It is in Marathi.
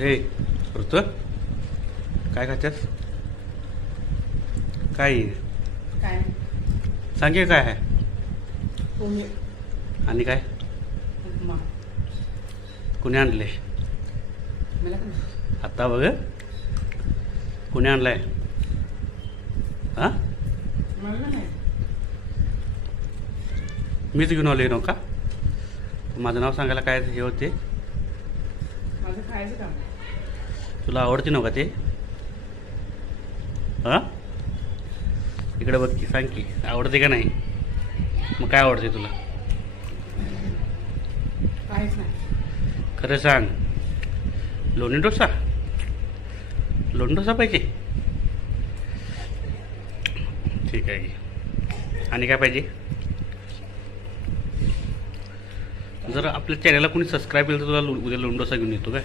ए ऋतू काय खात्यास? काय काय सांग की काय आहे? पोहे आणि काय उपमा कुणी आणले? मला का नाही? आत्ता बघ कुणी आणलाय? हां मला नाही मीच घेऊन आलोय नव्हता. माझं नाव सांगायला काय हे होते? माझं खायचं काम तुला आवडते नव्हता ते? हां इकडे बघ की सांग की आवडते का नाही? मग काय आवडते तुला? काहीच नाही. खरं सांग. लोणी डोसा? लोणी डोसा पाहिजे? ठीक आहे की. आणि काय पाहिजे? जर आपल्या चॅनलला कोणी सबस्क्राईब केलं तर तुला उद्या लोणी डोसा घेऊन येतो काय?